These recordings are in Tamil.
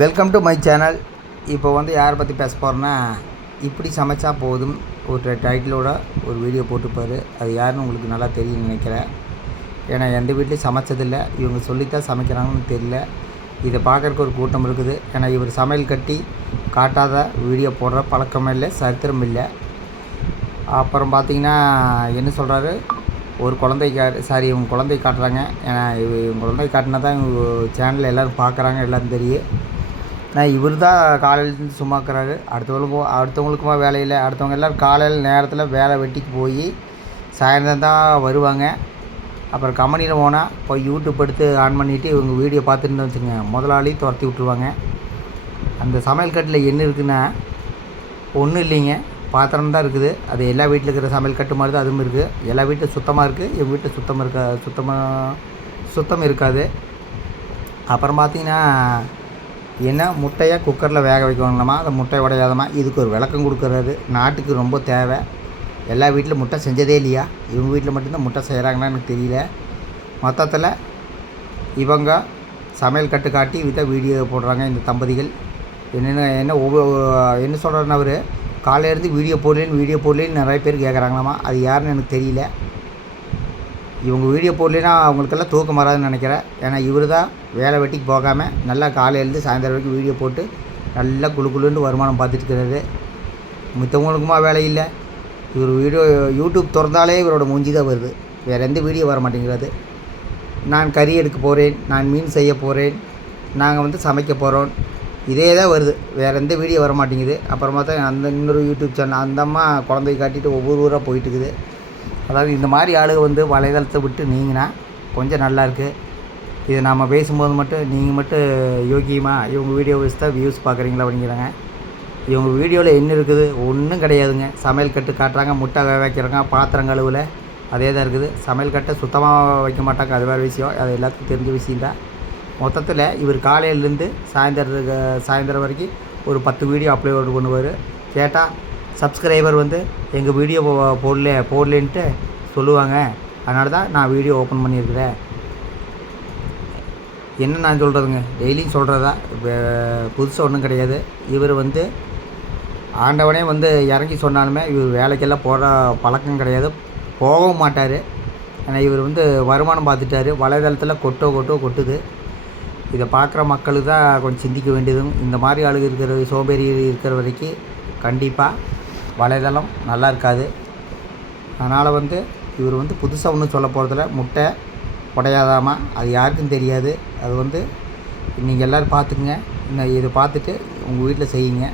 வெல்கம் டு மை சேனல் இப்போ வந்து யாரை பற்றி பேச போகிறேன்னா இப்படி சமைச்சா போதும். ஒரு டைட்டிலோட ஒரு வீடியோ போட்டுப்பார் அது யாருன்னு உங்களுக்கு நல்லா தெரியும்னு நினைக்கிறேன். ஏன்னா எந்த வீட்லேயும் சமைச்சதில்லை. இவங்க சொல்லித்தான் சமைக்கிறாங்கன்னு தெரியல. இதை பார்க்குறக்கு ஒரு கூட்டம் இருக்குது. ஏன்னா இவர் சமையல் கட்டி காட்டாத வீடியோ போடுற பழக்கமே இல்லை சரித்திரம் இல்லை. அப்புறம் பார்த்திங்கன்னா என்ன சொல்கிறாரு ஒரு குழந்தை கா சாரி இவங்க குழந்தை காட்டுறாங்க. ஏன்னா இவங்க குழந்தை காட்டினா தான் இவங்க சேனலில் எல்லோரும் பார்க்குறாங்க எல்லோரும் தெரியும். நான் இவர் தான் காலையிலேருந்து சும்மா இருக்கிறாரு. அடுத்தவங்களுக்கும் அடுத்தவங்களுக்குமா வேலை இல்லை. அடுத்தவங்க எல்லோரும் காலையில் நேரத்தில் வேலை வெட்டிக்கு போய் சாயந்தரம் தான் வருவாங்க. அப்புறம் கம்பெனியில் போனால் போய் யூடியூப் எடுத்து ஆன் பண்ணிவிட்டு இவங்க வீடியோ பார்த்துட்டு வச்சுங்க முதலாளி துரத்தி விட்ருவாங்க அந்த சமையல் கட்டில் என்ன இருக்குன்னா ஒன்றும் இல்லைங்க. பாத்திரம் தான் இருக்குது. அது எல்லா வீட்டில் இருக்கிற சமையல் கட்டு மாதிரி தான் அதுவும் இருக்குது எல்லா வீட்டும் சுத்தமாக இருக்குது எங்கள் வீட்டு சுத்தமாக இருக்கா சுத்தமாக சுத்தம் இருக்காது. அப்புறம் பார்த்தீங்கன்னா ஏன்னா முட்டையை குக்கரில் வேக வைக்கணுமா அந்த முட்டை உடையாதமா? இதுக்கு ஒரு விளக்கம் கொடுக்குறாரு நாட்டுக்கு ரொம்ப தேவை. எல்லா வீட்டிலும் முட்டை செஞ்சதே இல்லையா? இவங்க வீட்டில் மட்டும்தான் முட்டை செய்கிறாங்கன்னா எனக்கு தெரியல. மொத்தத்தில் இவங்க சமையல் கட்டு காட்டி இதை வீடியோ போடுறாங்க இந்த தம்பதிகள். என்னென்ன என்ன ஒவ்வொரு என்ன சொல்கிறேன்னு அவர்? காலையிலேருந்து வீடியோ போடலேன்னு வீடியோ போடலேன்னு நிறைய பேர் கேட்குறாங்களாமா அது யாருன்னு எனக்கு தெரியல. இவங்க வீடியோ போடலைன்னா அவங்களுக்கெல்லாம் தூக்கம் வராதுன்னு நினைக்கிறேன். ஏன்னா இவர் தான் வேலை வெட்டிக்கு போகாமல் நல்லா காலையிலேருந்து சாயந்தரம் வரைக்கும் வீடியோ போட்டு நல்லா குழு குழுன்னு வருமானம் பார்த்துட்டு இருக்கிறாரு. மித்தவங்களுக்குமா வேலை இல்லை. இவர் வீடியோ யூடியூப் திறந்தாலே இவரோட மூஞ்சி தான் வருது. வேறு எந்த வீடியோ வர மாட்டேங்கிறது. நான் கறி எடுக்க போகிறேன் நான் மீன் செய்ய போகிறேன் நாங்கள் வந்து சமைக்க போகிறோம் இதே தான் வருது. வேறு எந்த வீடியோ வர மாட்டேங்குது. அப்புறமா தான் அந்த இன்னொரு யூடியூப் சேனல் அந்த அம்மா குழந்தைய காட்டிட்டு ஒவ்வொரு ஊராக போயிட்டு இருக்குது. அதாவது இந்த மாதிரி ஆளுக வந்து வலைதளத்தை விட்டு நீங்கினா கொஞ்சம் நல்லா இருக்குது இது நாம் பேசும்போது மட்டும் நீங்கள் மட்டும் யோகியமா? இவங்க வீடியோ வச்சு தான் வியூஸ் பார்க்குறீங்களா அப்படிங்கிறாங்க. இவங்க வீடியோவில் என்ன இருக்குது? ஒன்றும் கிடையாதுங்க. சமையல் கட்டு காட்டுறாங்க முட்டை வைக்கிறாங்க பாத்திரம் கழுவில் அதே தான் இருக்குது. சமையல் கட்டை சுத்தமாக வைக்க மாட்டாங்க அது வேறு விஷயம். அது எல்லாத்துக்கும் தெரிஞ்ச விஷயம் தான். மொத்தத்தில் இவர் காலையிலேருந்து சாயந்தரத்துக்கு சாயந்தரம் வரைக்கும் ஒரு பத்து வீடியோ அப்லோட் பண்ணுவார். கேட்டால் சப்ஸ்கிரைபர் வந்து எங்கள் வீடியோ போடல போடலன்ட்டு சொல்லுவாங்க. அதனால தான் நான் வீடியோ ஓப்பன் பண்ணியிருக்கிறேன். என்ன நான் சொல்கிறதுங்க டெய்லியும் சொல்கிறதா புதுசாக ஒன்றும் கிடையாது. இவர் வந்து ஆண்டவனே வந்து இறங்கி சொன்னாலுமே இவர் வேலைக்கெல்லாம் போகிற பழக்கம் கிடையாது. போகவும் மாட்டார். ஆனால் இவர் வந்து வருமானம் பார்த்துட்டாரு. வலைதளத்தில் கொட்டோ கொட்டோ கொட்டுது. இதை பார்க்குற மக்களுக்கு தான் கொஞ்சம் சிந்திக்க வேண்டியதும். இந்த மாதிரி ஆளுங்க இருக்கிற சோம்பேறி இருக்கிற வரைக்கும் கண்டிப்பாக வலைதளம் நல்லா இருக்காது. அதனால் வந்து இவர் வந்து புதுசாக ஒன்றும் சொல்ல போகிறதில்ல முட்டை உடையாதாமா அது யாருக்கும் தெரியாது. அது வந்து நீங்கள் எல்லோரும் பார்த்துக்குங்க. இன்னும் இதை பார்த்துட்டு உங்கள் வீட்டில் செய்யுங்க.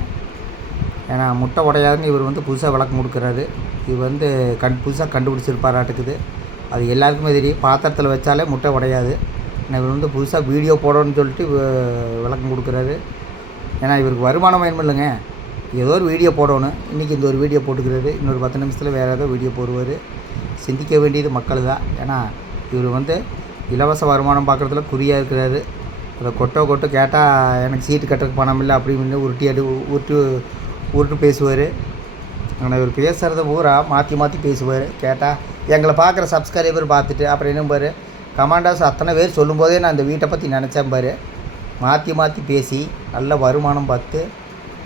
ஏன்னா முட்டை உடையாதுன்னு இவர் வந்து புதுசாக விளக்கம் கொடுக்குறாரு இவர் வந்து கண் புதுசாக கண்டுபிடிச்சிருப்பாராட்டுக்குது. அது எல்லாருக்குமே தெரியும். பாத்திரத்தில் வச்சாலே முட்டை உடையாது. ஏன்னா இவர் வந்து புதுசாக வீடியோ போடணும்னு சொல்லிட்டு விளக்கம் கொடுக்குறாரு ஏன்னா இவருக்கு வருமானம் வேணும் இல்லைங்க ஏதோ ஒரு வீடியோ போடணும். இன்றைக்கி இந்த ஒரு வீடியோ போட்டுக்கிறாரு. இன்னொரு பத்து நிமிஷத்தில் வேறு ஏதோ வீடியோ போடுவார். சிந்திக்க வேண்டியது மக்கள் தான் ஏன்னா இவர் வந்து இலவச வருமானம் பார்க்குறதுல குறியாக இருக்கிறாரு. அதை கொட்டோ கொட்டோ கேட்டால் எனக்கு சீட்டு கட்டுறதுக்கு பணம் இல்லை அப்படின்னு உருட்டி அடி உருட்டு உருட்டு பேசுவார். ஆனால் இவர் பேசுகிறத பூரா மாற்றி மாற்றி பேசுவார். கேட்டால் எங்களை பார்க்குற சப்ஸ்கிரைபர் பார்த்துட்டு அப்புறம் என்ன பாரு கமாண்டர்ஸ் அத்தனை பேர் சொல்லும்போதே நான் இந்த வீட்டை பற்றி நினச்சேன் பாரு. மாற்றி மாற்றி பேசி நல்ல வருமானம் பார்த்து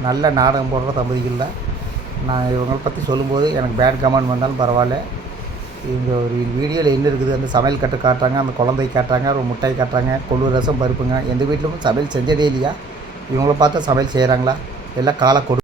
நல்ல நாடகம் போடுற தம்பதிகள் தான் நான் இவங்களை பற்றி சொல்லும்போது எனக்கு பேட் கமெண்ட் வந்தாலும் பரவாயில்ல. இவங்க ஒரு வீடியோவில் என்ன இருக்குது? அந்த சமையல் கட்டு காட்டுறாங்க அந்த குழந்தை காட்டுறாங்க ஒரு முட்டை காட்டுறாங்க கொள்ளு ரசம் பருப்புங்க. எந்த வீட்டிலும் சமையல் செஞ்சதே இல்லையா? இவங்கள பார்த்தா சமையல் செய்கிறாங்களா எல்லாம் காலை கொடு